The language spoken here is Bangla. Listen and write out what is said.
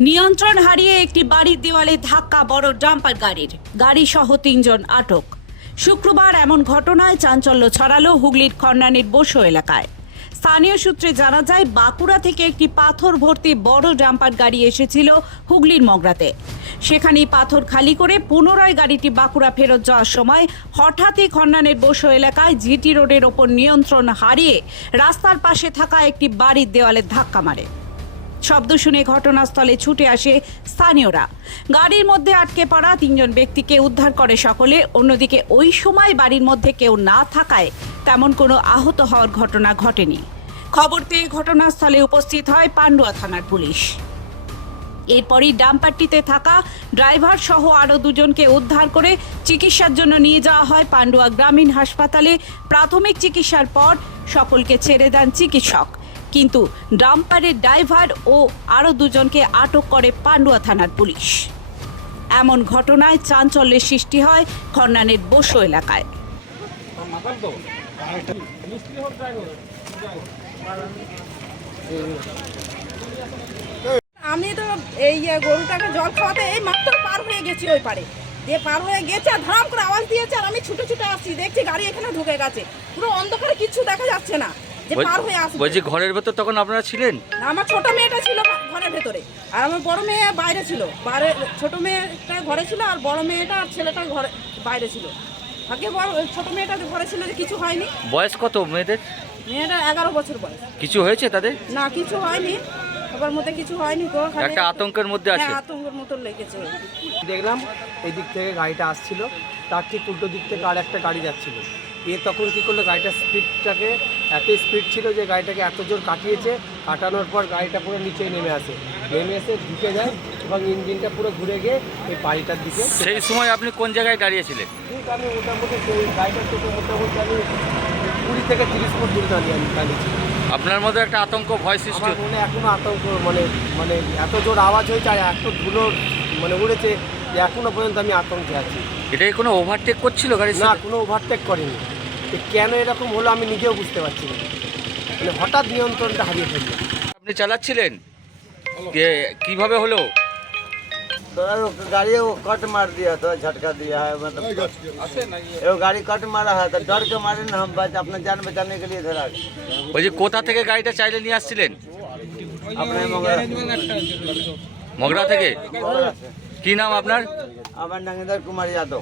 নিয়ন্ত্রণ হারিয়ে একটি বাড়ির দেওয়ালে ধাক্কা, বড় ডাম্পার গাড়ির। গাড়ি সহ তিনজন আটক। শুক্রবার এমন ঘটনায় চাঞ্চল্য ছড়ালো হুগলির খন্নানির বসো এলাকায়। স্থানীয় সূত্রে জানা যায়, বাঁকুড়া থেকে একটি পাথর ভর্তি বড় ডাম্পার গাড়ি এসেছিল হুগলির মগরাতে। সেখানেই পাথর খালি করে পুনরায় গাড়িটি বাঁকুড়া ফেরত যাওয়ার সময় হঠাৎই খন্ডানের বসো এলাকায় জিটি রোডের ওপর নিয়ন্ত্রণ হারিয়ে রাস্তার পাশে থাকা একটি বাড়ির দেওয়ালে ধাক্কা মারে। শব্দ শুনে ঘটনাস্থলে ছুটে আসে স্থানীয়রা। গাড়ির মধ্যে আটকে পড়া তিনজন ব্যক্তিকে উদ্ধার করে সকলে, অন্যদিকে ওই সময় বাড়ির মধ্যে কেউ না থাকায় তেমন কোনো আহত হওয়ার ঘটনা ঘটেনি। খবর পেয়ে ঘটনাস্থলে উপস্থিত হয় পান্ডুয়া থানার পুলিশ। এরপরই ডাম্পারটিতে থাকা ড্রাইভার সহ আরও দুজনকে উদ্ধার করে চিকিৎসার জন্য নিয়ে যাওয়া হয় পান্ডুয়া গ্রামীণ হাসপাতালে। প্রাথমিক চিকিৎসার পর সকলকে ছেড়ে দেন চিকিৎসক। কিন্তু ডাম্পারের ড্রাইভার ও আরও দুজনকে আটক করে পান্ডুয়া থানার পুলিশ। এমন ঘটনায় চাঞ্চল্যের সৃষ্টি হয় খন্নানের বসো এলাকায়। আমি তো এই গরুটাকে জল খাওয়াতে এই মাত্র পার হয়ে গেছি ওই পারে। দিয়ে পার হয়ে গেছে আর ধাম করে আওয়াজ দিয়েছে আর আমি ছুটে ছুটে আসছি। দেখছি গাড়ি এখানে ঢুকে গেছে। পুরো অন্ধকারে কিচ্ছু দেখা যাচ্ছে না। যে পার হয়ে আসবে বলছি ঘরের ভেতর তখন আপনারা ছিলেন? আমার ছোট মেয়েটা ছিল ঘরের ভেতরে। আর আমার বড় মেয়ে বাইরে ছিল। বাইরে ছোট মেয়েটা ঘরে ছিল আর বড় মেয়েটা আর ছেলেটা ঘরে বাইরে ছিল। আগে বড় ছোট মেয়েটা ঘরে ছিল যে কিছু হয়নি। বয়স কত মেয়েদের? মেয়েটা এগারো বছর বয়স। কিছু হয়েছে তাদের? না কিছু হয়নি। সবার মধ্যে কিছু হয়নি গো খালি- একটা আতঙ্কের মধ্যে আছে। হ্যাঁ আতঙ্কের মতো লেগেছে। দেখলাম এই দিক থেকে গাড়িটা আসছিল। তার ঠিক উল্টো দিক থেকে আর একটা গাড়ি যাচ্ছিল। এ তখন কী করল গাড়িটার স্পিডটাকে এত স্পিড ছিল যে গাড়িটাকে এত জোর কাটিয়েছে কাটানোর পর গাড়িটা পুরো নিচে নেমে আসে। নেমে এসে ঢুকে যায় এবং ইঞ্জিনটা পুরো ঘুরে গিয়ে এই বাড়িটার দিকে সেই সময় আপনি কোন জায়গায় দাঁড়িয়েছিলেন? ঠিক আমি মোটামুটি সেই গাড়িটার থেকে মোটামুটি আমি কুড়ি থেকে তিরিশ ফুট দূরে দাঁড়িয়ে আমি দাঁড়িয়েছি। আপনার মধ্যে একটা আতঙ্ক ভয় সৃষ্টি আমার মনে এখনও আতঙ্ক মানে মানে এত জোর আওয়াজ হয়েছে আর এত ধুলো মানে উড়েছে যে এখনও পর্যন্ত আমি আতঙ্কে আছি। এটা কি কোনো ওভারটেক করছিল গাড়ি না কোনো ওভারটেক করেনি। তো কেন এরকম হলো আমি নিজেও বুঝতে পারছি না মানে হঠাৎ নিয়ন্ত্রণটা হারিয়ে ফেললো আপনি চালাচ্ছিলেন কে- কিভাবে হলো सर वो गाड़ी वो कट मार दिया था झटका दिया है मतलब वो गाड़ी कट मारा है तो डर के मारे ना हम बच अपना जान बचाने के लिए इधर आ गए বলছি কোথা থেকে গাড়িটা চাইলে নিয়ে আসছিলেন अपने मंगल মগরা থেকে কি নাম আপনার अमर नगेंद्र कुमार यादव